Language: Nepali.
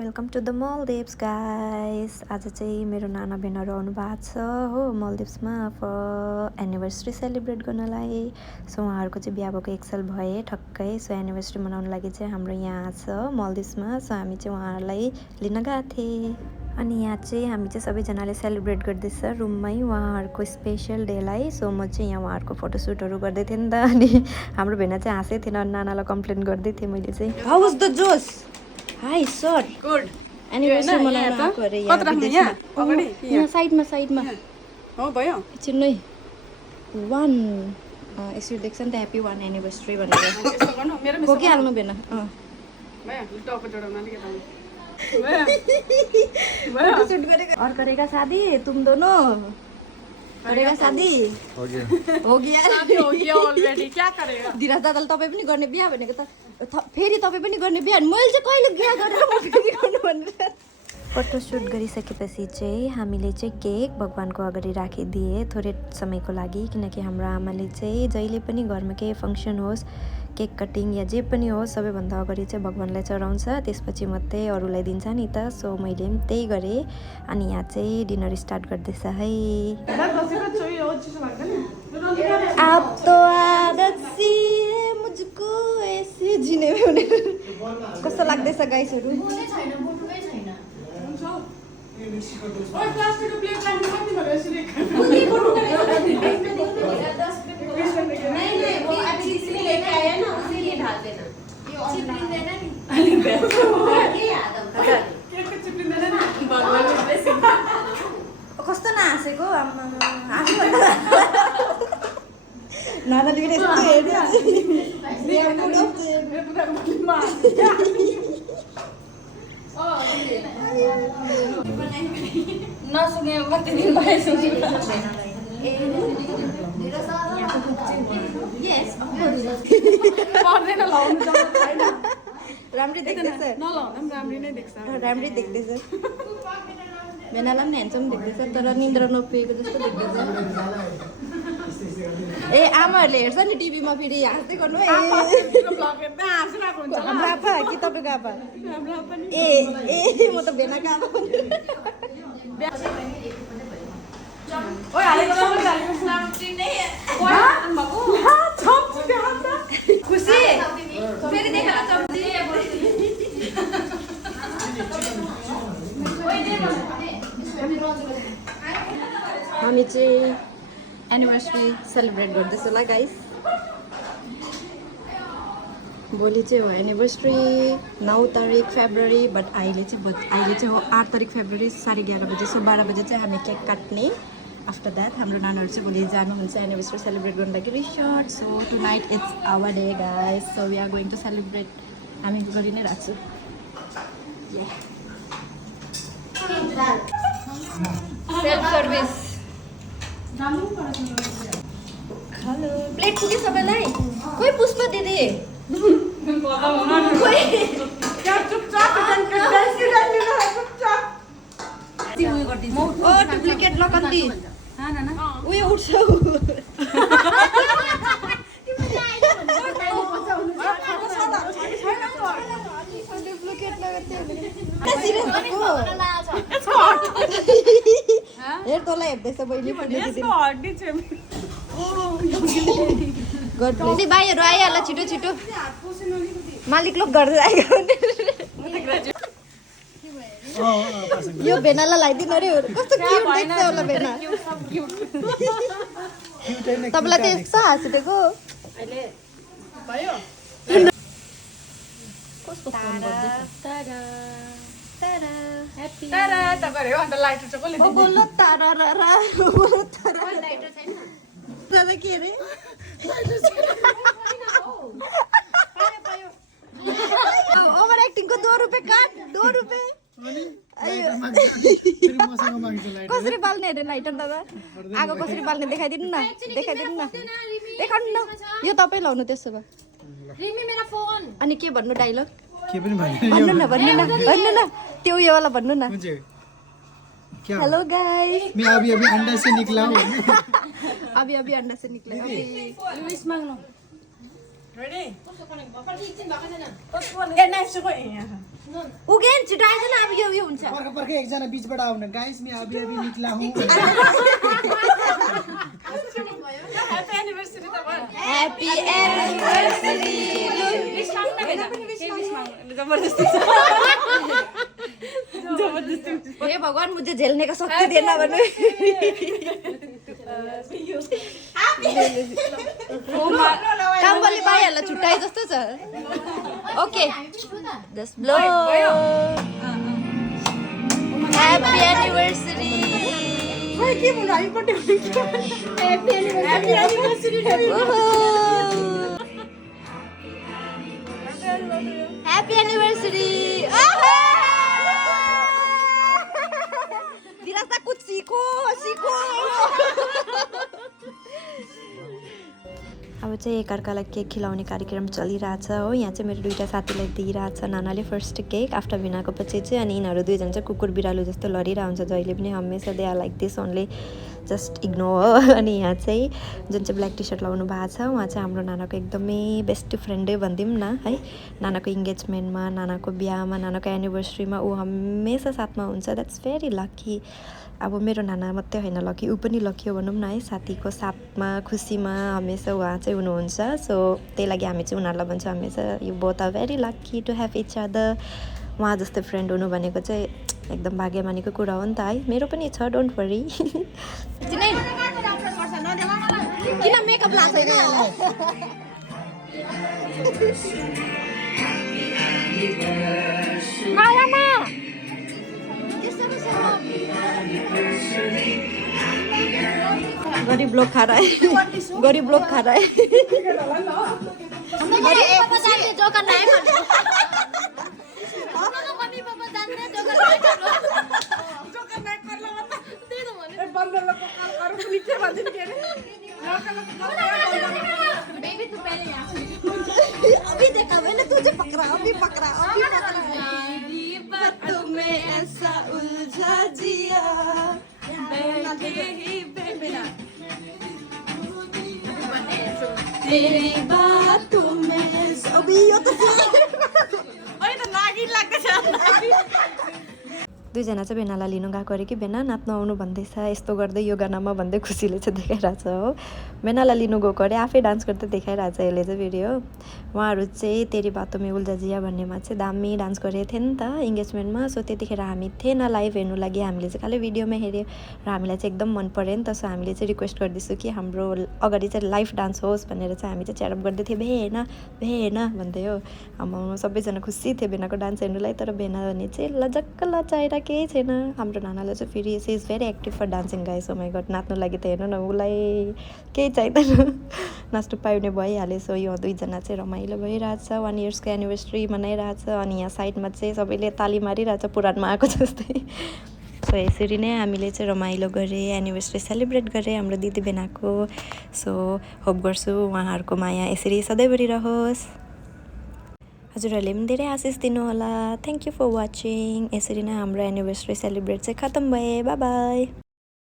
Welcome to the Maldives guys. आज चाहिँ मेरो नाना बहिनीहरू आउनु भएको छ हो मलदिप्समा फर एनिभर्सरी सेलिब्रेट गर्नलाई। सो उहाँहरूको चाहिँ बिहा भएको 1 साल भए ठक्कै। सो एनिभर्सरी मनाउनु लागि चाहिँ हाम्रो यहाँ छ मलदिप्समा। सो हामी चाहिँ उहाँहरूलाई लिन गएको थियौँ। अनि यहाँ चाहिँ हामी चाहिँ सबैजनाले सेलिब्रेट गर्दैछ रुममै उहाँहरूको स्पेसल डेलाई। सो म चाहिँ यहाँ उहाँहरूको फोटोसुटहरू गर्दै थिएँ नि त। अनि हाम्रो भेना चाहिँ हाँसै थिएन, नानालाई कम्प्लेन गर्दै थिएँ मैले चाहिँ। हाउ वाज द जोस? हाई सर, गुड एनिभर्सरी मनाउन आएको अरे यहाँ साइडमा हो भयो एकछिन नै 1 यसरी देख्छ नि त ह्याप्पी 1 एनिभर्सरी भनेर यस्तो गर्नु मेरो बोकिहाल्नु भएन। भयो टप जोडाउन अलिकति फोटोसुट गरेको और करेगा शादी तुम दोनों करेगा शादी हो गया अलरेडी क्या करेगा धीरज दादाले तपाईँ पनि गर्ने बिहा भनेको त फेरि तपाईँ पनि गर्ने बिहा मैले चाहिँ कहिले बिहा गरेर म फेरि गर्नु भनेर। फोटोसुट गरिसकेपछि चाहिँ हामीले चाहिँ केक भगवान्को अगाडि राखिदिए थोरै समयको लागि, किनकि हाम्रो आमाले चाहिँ जहिले पनि घरमा केही फङ्सन होस्, केक कटिङ या जे पनि होस्, सबैभन्दा अगाडि चाहिँ भगवान्लाई चढाउँछ, त्यसपछि मात्रै अरूलाई दिन्छ नि त। सो मैले पनि त्यही गरेँ। अनि यहाँ चाहिँ डिनर स्टार्ट गर्दैछ है। आप तो आदत सी है मुझको ऐसे जीने में हुने। कस्तो लाग्दैछ गाइसहरू? कस्तो नहाँसेको नानाले पनि यस्तो नसुनेको कति दिन भयो पर्दैन लाउनु छैन राम्रै देख्दैछ, नलाउनु पनि राम्रै नै देख्छ। राम्रै देख्दैछ। भेनालाई पनि ह्यान्डसम देख्दैछ, तर निन्द्रा नपुगेको जस्तो देख्दैछ। ए आमाहरूले हेर्छ नि टिभीमा फेरि हाँस्दै गर्नु है। हाम्रो आप्पा कि तपाईँको आप्पा? ए म त भेनाको आप्पा पनि। खुसी फेरि देखेर चम्ची हामी चाहिँ एनिभर्सरी सेलिब्रेट गर्दैछौँ ल गाइस। भोलि चाहिँ हो एनिभर्सरी 9 तारिक फेब्रुअरी, बट अहिले चाहिँ हो 8 तारिक फेब्रुअरी 11:30 बजे। सो 12 बजे चाहिँ हामी केक काट्ने। आफ्टर द्याट हाम्रो नानाहरू चाहिँ भोलि जानुहुन्छ एनिभर्सरी सेलिब्रेट गर्नु लागि resort. So tonight it's our day guys. So we are going to celebrate. हामी गरि नै राख्छु। Self service. हेलो प्लेट पुग्यो सबैलाई? कोही पुष्प दिदी डुप्लिकेट लकन्ती उयो उठ्छ। हेर तँलाई हेर्दैछ बहिनी भाइहरू आइहाल्छ छिटो छिटो। मालिक लोक घर आएको यो भेनालाई लगाइदिनु अरे। कस्तो क्युट देख्छ होला भेना। तपाईँलाई त यस्तो हाँस उठेको। कस्तो फोन गर्दैछ? दादा के अरे ओभर एक्टिङको 2 रुपियाँ काट 2 रुपियाँ। कसरी बाल्ने अरे लाइटर दादा? आगो कसरी बाल्ने देखाइदिनु न, देखाइदिनु न, देखाउनु न। यो तपाईँ लाउनु त्यसो भए। अनि के भन्नु डाइलग? भन्नु न भन्नु न त्यो उयोवाला भन्नु न। हेलो गाइस, मैं अभी अंडा से निकला हूँ। अभी अंडा से निकला। विश माग्नु रेडी उगेन छिटाएछ न अब यो हुन्छ पर्ख पर्ख एकजना बीचबाट आउन गाइस मी अभी अभी निकला हूं ह्यापी एनिभर्सरी त भन ह्यापी एनिभर्सरी विश माग्नु बेटा के विश माग्नु जबरजस्ती हे भगवान मुझे झेलने का शक्ति देना भन्नु कामवाली बाईहरूलाई छुट्टाए जस्तो छ okay just blow happy anniversary के भन्नु आइपट्टि ह्यापी एनिभर्सरी ह्यापी एनिभर्सरी दिरासा कुछ सीखो अब चाहिँ एकअर्कालाई केक खिलाउने कार्यक्रम चलिरहेछ हो यहाँ चाहिँ मेरो दुईवटा साथीलाई दिइरहेछ नानाले फर्स्ट केक आफ्टर भिनाको पछि चाहिँ अनि यिनीहरू दुईजना चाहिँ कुकुर बिरालो जस्तो लडिरहेको हुन्छ जहिले पनि हमेसा they are like this only just ignore अनि यहाँ चाहिँ जुन चाहिँ ब्ल्याक टी सर्ट लाउनु भएको छ उहाँ चाहिँ हाम्रो नानाको एकदमै बेस्ट फ्रेन्डै भनिदिउँ न है नानाको इङ्गेजमेन्टमा नानाको बिहामा नानाको एनिभर्सरीमा ऊ हमेसा साथमा हुन्छ द्याट्स भेरी लकी अब मेरो नाना मात्रै होइन लकी ऊ पनि लकी हो भनौँ न है साथीको साथमा खुसीमा हमेसा उहाँ चाहिँ हुनुहुन्छ सो त्यही लागि हामी चाहिँ उनीहरूलाई भन्छौँ हमेसा you both are very lucky to have each other उहाँ जस्तो फ्रेन्ड हुनु भनेको चाहिँ एकदम भाग्यमानीको कुरा हो नि त है मेरो पनि छ डोन्ट वरी किन मेकअप लाग्छ गरीब लोग खा रहा है गरीब लोग खा रहा है अभी देखा मैंने तुझे पकड़ा अभी पकड़ा बातों में ऐसा उलझा जिया तेरी बातों में अभी यो त दुईजना चाहिँ बेनालाई लिनु गएको अरे कि बेना नाच्नु आउनु भन्दैछ यस्तो गर्दै यो गानामा भन्दै खुसीले चाहिँ देखाइरहेछ हो बेनालाई लिनु गएको अरे आफै डान्स गर्दै देखाइरहेछ यसले चाहिँ भिडियो उहाँहरू चाहिँ तेरी बातोमे उल्झा जिया भन्नेमा चाहिँ दामी डान्स गरेको थियो नि त इङ्गेजमेन्टमा सो त्यतिखेर हामी थिएन लाइभ हेर्नु लागि हामीले चाहिँ खालि भिडियोमा हेऱ्यो र हामीलाई चाहिँ एकदम मन पऱ्यो नि त सो हामीले चाहिँ रिक्वेस्ट गर्दैछौँ कि हाम्रो अगाडि चाहिँ लाइभ डान्स होस् भनेर चाहिँ हामी चाहिँ च्यारअप गर्दै थियौँ भेन भन्दै हो हाम्रो सबैजना खुसी थियो बेनाको डान्स हेर्नुलाई तर बेना भने चाहिँ लजक्क लचाएर केही छैन हाम्रो नानालाई चाहिँ फेरि she is very active for dancing guys oh my God नाच्नु लागि त हेर्नु न उसलाई केही चाहिँदैन नाच्नु पाउने भइहाल्यो सो यो दुईजना चाहिँ रमाइलो भइरहेछ 1 इयर्सको एनिभर्सरी मनाइरहेछ अनि यहाँ साइडमा चाहिँ सबैले ताली मारिरहेछ पुराणमा आएको जस्तै सो यसरी नै हामीले चाहिँ रमाइलो गरेँ एनिभर्सरी सेलिब्रेट गरेँ हाम्रो दिदी बेनाको सो होप गर्छु उहाँहरूको माया यसरी सधैँभरि रहोस् हजुरहरूले पनि धेरै आशिष दिनुहोला थ्याङ्क यू फर वाचिङ यसरी नै हाम्रो एनिभर्सरी सेलिब्रेट चाहिँ खत्तम भए बाई बाई